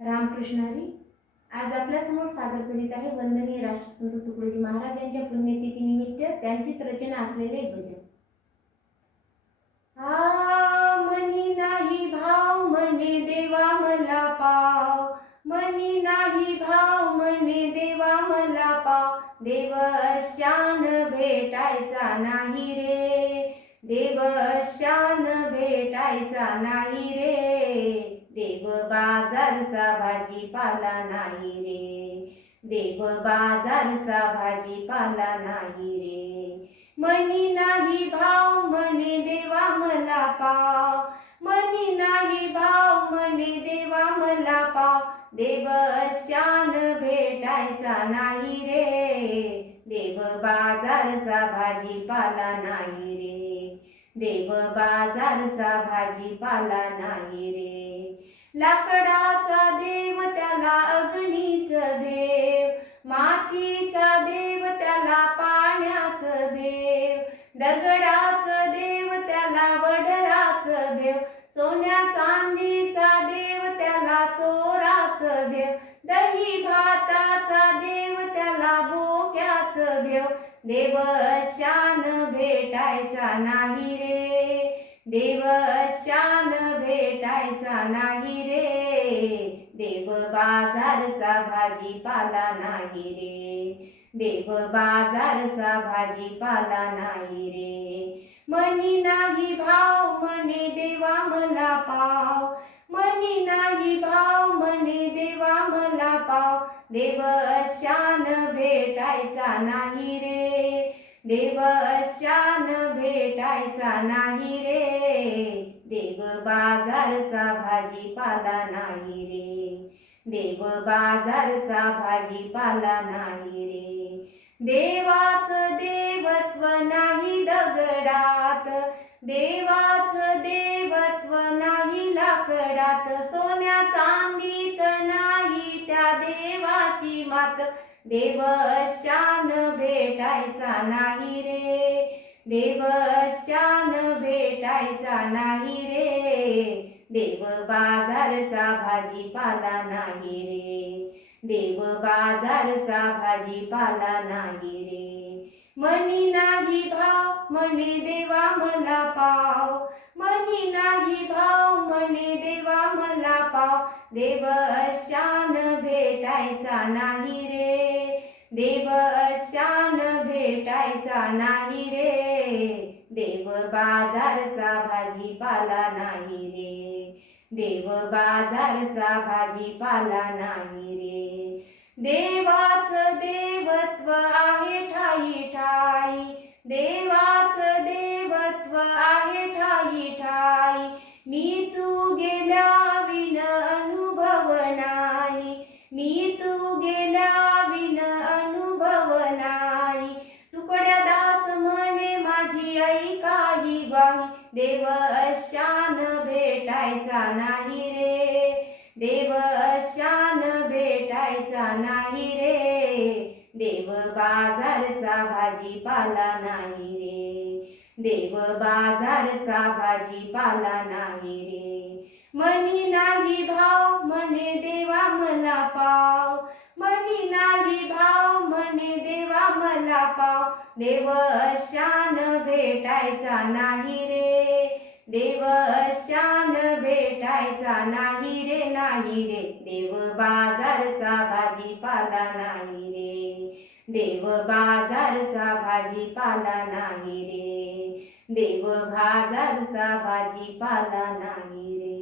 रामकृष्ण हरी. आज आपल्यासमोर सादर करीत आहे वंदनीय राष्ट्रसंत तुकडोजी महाराज यांच्या पुण्यतिथीनिमित्त त्यांचीच रचना असलेले भजन. आ मनी नाही भाव म्हणे देवा मला पाव. मनी नाही भाव म्हणे देवा मला पाव. देव शान भेटायचा नाही रे. देव शान भेटायचा नाही रे. देव बाजारचा भाजीपाला नाही रे. देव बाजारचा भाजीपाला नाही रे. मनी नाही भाव म्हणे देवा मला पाव. मनी नाही भाव म्हणे देवा मला पाव. देव शान भेटायचा नाही रे. देव बाजारचा भाजीपाला नाही देव बाजारचा भाजीपाला नाही रे. लाकडाचा देव त्याला अग्नीच भेव मातीचा देव त्याला पाण्याच भेव दगड भेव देव शान भेटायचा नाही रे. देव शान भेटायचा नाही रे. देव बाजारचा भाजीपाला नाही रे. देव बाजारचा भाजीपाला नाही रे. मनी नाही भाव म्हणे देवा मला पाव. मनी नाही भाव म्हणे देवा मला पाव. देव भेटायचा नाही रे. देव शान भेटायचा नाही रे. देव बाजारचा भाजीपाला नाही रे. देव बाजारचा भाजीपाला नाही रे. देवाच देवत्व नाही दगडात. देवाच देवत्व नाही लाकडात. सोन्या चांदीत नाही त्या देवाची मात. देव शान भेटायचा नाही रे. देव शान भेटायचा नाही रे. देव बाजारचा भाजीपाला नाही रे. देव बाजारचा भाजीपाला नाही रे. म्हणी नाही भाव म्हणे देवा मला पाव. म्हणी नाही भाव म्हणे देवा मला पाव. देव शान भेटायचा नाही रे देव अशान भेटायचा नाही रे. देव बाजारचा भाजीपाला नाही रे. देव बाजारचा भाजीपाला नाही रे. देवाच देव देव अशान भेटायचा नाही रे. देव अशान भेटायचा नाही रे. देव बाजारचा भाजीपाला नाही रे. देव बाजारचा भाजीपाला नाही रे. मनी नाही भाव म्हणे देवा मला पाव. मनी नाही भाव म्हणे देवा मला पाव. देव शान भेटायचा नाही रे. देव शान भेटायचा नाही रे नाही रे. देव बाजारचा भाजीपाला नाही रे. देव बाजारचा भाजीपाला नाही रे. देव बाजारचा भाजीपाला नाही रे.